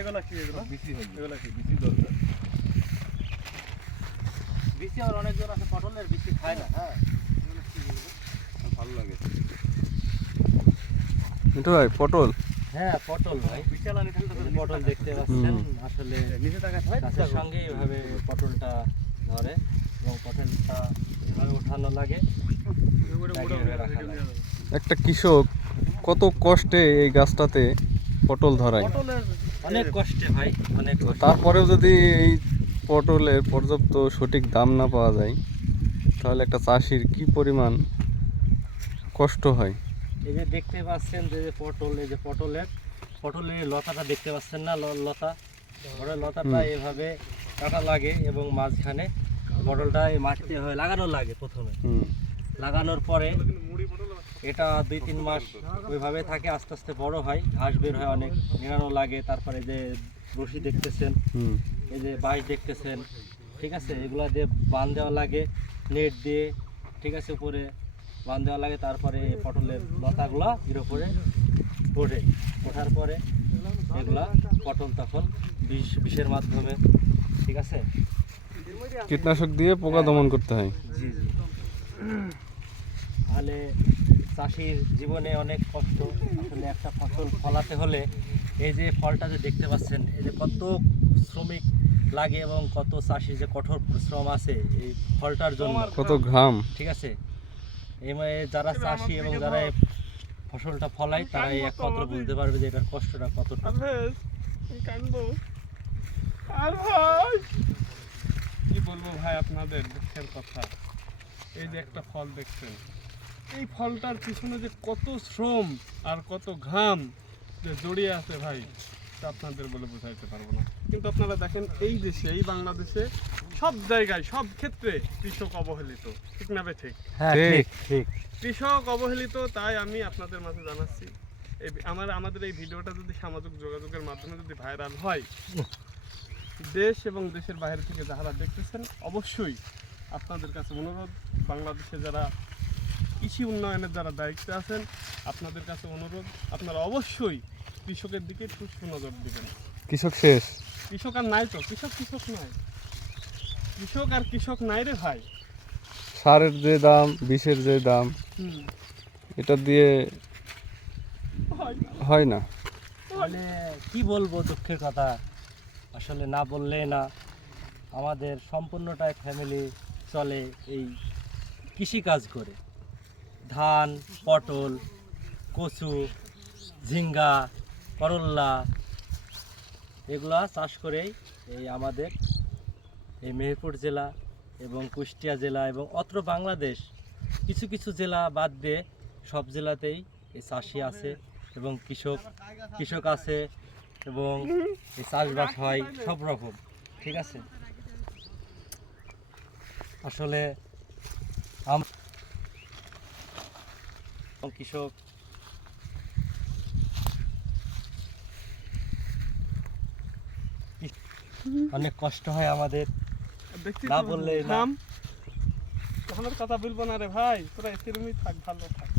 এগুলা কি এগুলা বিসি হয়ে যায়। এগুলা কি বিসি দরকার বিসি আর অনেকজন আছে পটলের বিসি খায় না। হ্যাঁ এগুলা কি এগুলা ভালো লাগে। মিঠু ভাই পটল হ্যাঁ পটল ভাই, বিশাল আনি থাকতে এই যে পটল দেখতে পাচ্ছেন আসলে নিচে টাকা হয় গাছের সঙ্গে এইভাবে পটলটা ধরে এবং পটলটা এভাবে ওঠানো লাগে, একটা কৃষক কত কষ্টে এই গাছটাতে পটল ধরায়, পটলের অনেক কষ্টে ভাই, অনেক কষ্টে। তারপরেও যদি এই পটলের পর্যাপ্ত সঠিক দাম না পাওয়া যায় তাহলে একটা চাষির কি পরিমাণ কষ্ট হয়। এই যে দেখতে পাচ্ছেন যে পটল, এই যে পটলের লতাটা দেখতে পাচ্ছেন না, লতা বড় লতাটা এভাবে কাটা লাগে এবং মাঝখানে পটলটা এই মাটিতে এভাবে লাগানো লাগে। প্রথমে লাগানোর পরে এটা 2-3 মাস ওইভাবে থাকে, আস্তে আস্তে বড় হয়, ঘাস বের হয়, অনেক নিড়ানো লাগে। তারপরে যে রশি দেখতেছেন, এই যে বাঁশ দেখতেছেন, ঠিক আছে, এগুলা দিয়ে বাঁধ দেওয়া লাগে নেট দিয়ে, ঠিক আছে, উপরে বাঁধ দেওয়া লাগে। তারপরে পটলের লতাগুলা এর উপরে ওঠার পরে এগুলা পটল তখন বিষের মাধ্যমে, ঠিক আছে, কীটনাশক দিয়ে পোকা দমন করতে হয়। জি জি। তাহলে চাষির জীবনে অনেক কষ্ট। আসলে একটা ফসল ফলাতে হলে এই যে ফলটা যে দেখতে পাচ্ছেন, এই যে কত শ্রমিক লাগে এবং কত চাষির যে কঠোর পরিশ্রম আছে এই ফলটার জন্য, কত ঘাম। ঠিক আছে। যারা চাষি এবং যারা এই ফসলটা ফলায় তারা একমাত্র বুঝতে পারবে যে এটার কষ্টটা কতটা। কি বলবো ভাই আপনাদের দুঃখের কথা। এই যে একটা ফল দেখছেন, এই ফলটার পিছনে যে কত শ্রম আর কত ঘাম যে জড়িয়ে আছে ভাই, তা আপনাদের বলে বোঝাইতে পারবো না। কিন্তু আপনারা দেখেন এই দেশে, এই বাংলাদেশে সব জায়গায় সব ক্ষেত্রে কৃষক অবহেলিত, ঠিক না ভাই? ঠিক হ্যাঁ ঠিক ঠিক। কৃষক অবহেলিত, তাই আমি আপনাদের মাঝে জানাচ্ছি আমাদের এই ভিডিওটা যদি সামাজিক যোগাযোগের মাধ্যমে যদি ভাইরাল হয়, দেশ এবং দেশের বাইরে থেকে যারা দেখতেছেন, অবশ্যই আপনাদের কাছে অনুরোধ, বাংলাদেশে যারা কৃষি উন্নয়নের যারা দায়িত্বে আছেন, আপনাদের কাছে অনুরোধ, আপনারা অবশ্যই কৃষকের দিকে একটু সুনজর দিবেন। কৃষক শেষ, কৃষক আর নাই তো, কৃষক নাই, কৃষক আর কৃষক নাই রে ভাই। সারের যে দাম, বিষের যে দাম, এটা দিয়ে হয় না। মানে কি বলবো, দুঃখের কথা, আসলে না বললে না। আমাদের সম্পূর্ণটাই ফ্যামিলি চলে এই কৃষিকাজ করে, ধান, পটল, কচু, ঝিঙ্গা, করল্লা, এগুলা চাষ করেই এই আমাদের এই মেহেরপুর জেলা এবং কুষ্টিয়া জেলা এবং অত্র বাংলাদেশ কিছু কিছু জেলা বাদ দিয়ে সব জেলাতেই এই চাষি আছে এবং কৃষক আছে এবং এই চাষবাস হয় সব রকম, ঠিক আছে। আসলে কৃষক অনেক কষ্ট হয় আমাদের, না বললে না। কথা বলবো না রে ভাই, তোরা এরকমই থাক, ভালো থাক।